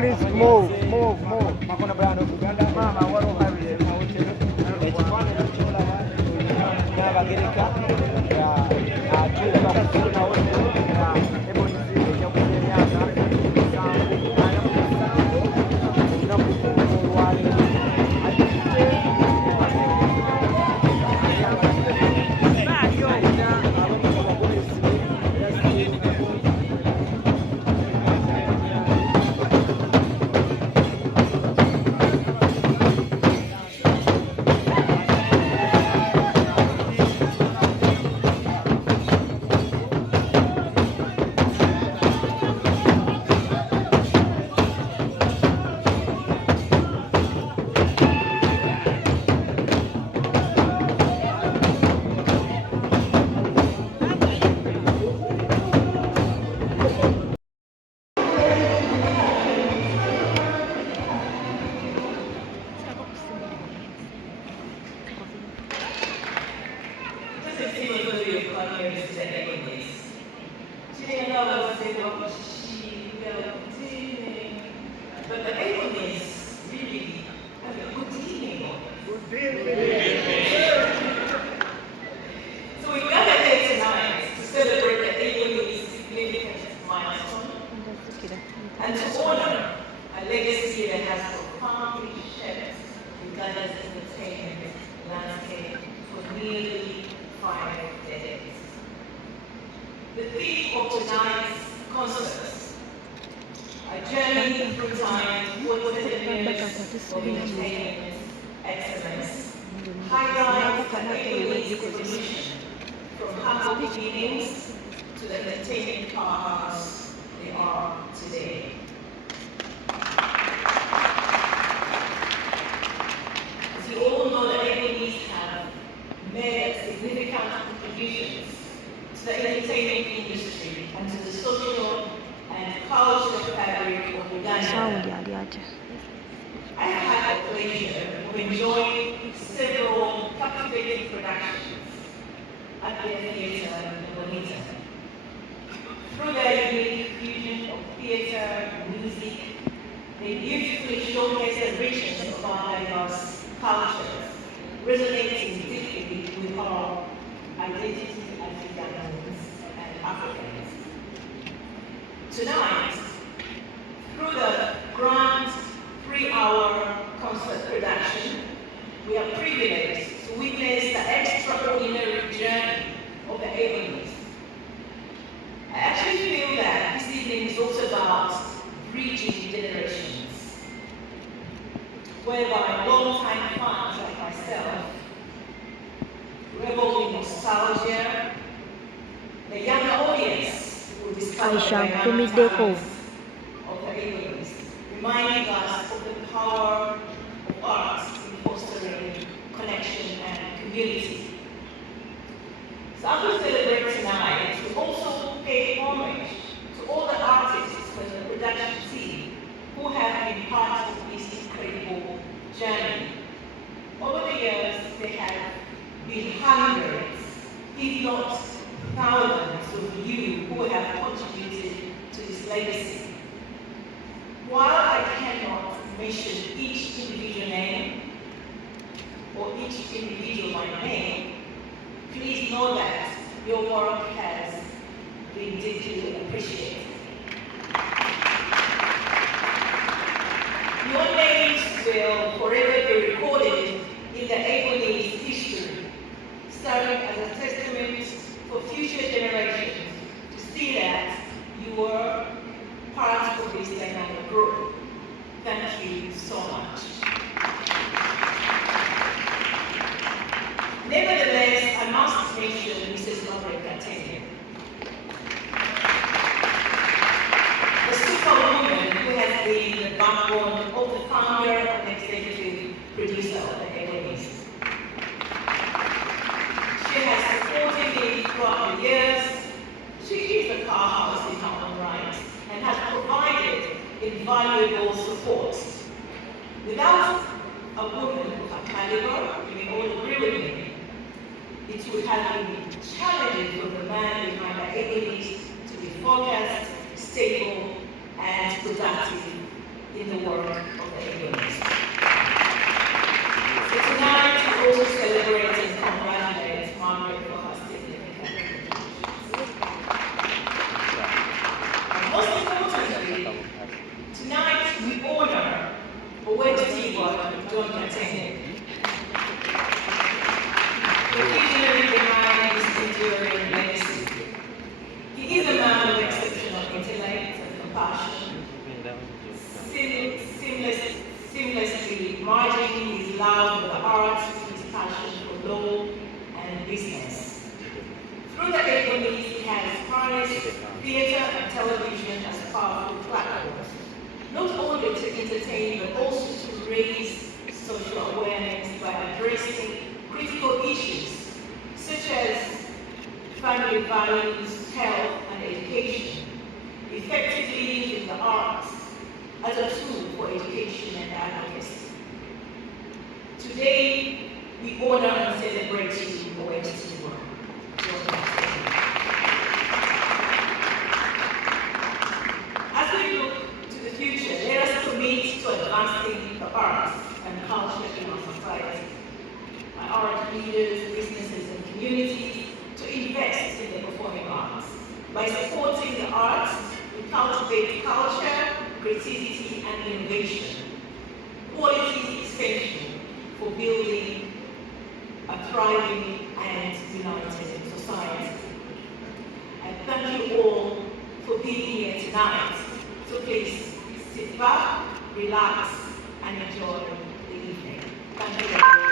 Please move. Makona brand of Buganda. Maama, what are you doing? Nabagereka. Ebonies, but the Ebonies really have a good evening. So we gather here tonight to celebrate the Ebonies' significant milestone and to honor a legacy that has profoundly shaped Uganda's entertainment landscape for nearly 5 decades. The theme of tonight's concert, a journey through time towards the years of entertainment excellence, highlights the Ebonies' evolution from humble beginnings to the entertainment powerhouse they are today. As you all know, the Ebonies have made significant contributions to the entertainment industry and to the social and cultural fabric of Uganda. I have had the pleasure of enjoying several captivating productions at their theatre in Ebonies. Through their unique fusion of theatre and music, they beautifully showcase the richness of our diverse cultures, resonating deeply with our identity as Ugandans and Africans. Tonight, through the grand 3-hour concert production, we are privileged to witness the extraordinary journey of the Ebonies. I actually feel that this evening is also about bridging generations, whereby long-time fans like myself revel in nostalgia. The younger audience will discover the dynamic talents of the Ebonies, reminding us of the power of art in fostering connection and community. So as we celebrate tonight, we also pay homage to all the artists and the production team who have been part of this incredible journey. Over the years, there have been hundreds, if not thousands of you who have contributed to this legacy. While I cannot mention each individual name or each individual by name, please know that your work has been deeply appreciated. Your names will forever be recorded in the Ebonies' history, serving as a testament for future generations to see that you were part of this dynamic group. Thank you so much. Nevertheless, I must mention Mrs. Nabagereka, the superwoman who has been the backbone of the founder and executive producer of the Ebonies. She has supported me throughout the years. She is a powerhouse in her own right and has provided invaluable support. Without a woman of her caliber, you may all agree with me, it would have been challenging for the man behind the Ebonies to be focused, stable, and productive in the work of the Ebonies. So tonight we also celebrate and congratulate Margaret for her significant contributions. And most importantly, tonight we honor Obubaka John Katenge, the visionary behind this enduring legacy. He is a man of exceptional intellect and compassion, seamlessly merging his love for the arts with his passion for law and business. Through the Ebonies, he has harnessed theatre and television as powerful platforms, not only to entertain but also to raise social awareness by addressing critical issues such as family values, health, and education, effectively using the arts as a tool for education and advocacy. Today, we honor and celebrate you, Obubaka. As we look to the future, let us commit to advancing the arts and culture in our society. By art leaders, businesses, and communities to invest in the performing arts. By supporting the arts, we cultivate culture, creativity, and innovation. Quality is essential for building a thriving and united society. I thank you all for being here tonight. So please sit back, relax, and enjoy the evening. Thank you.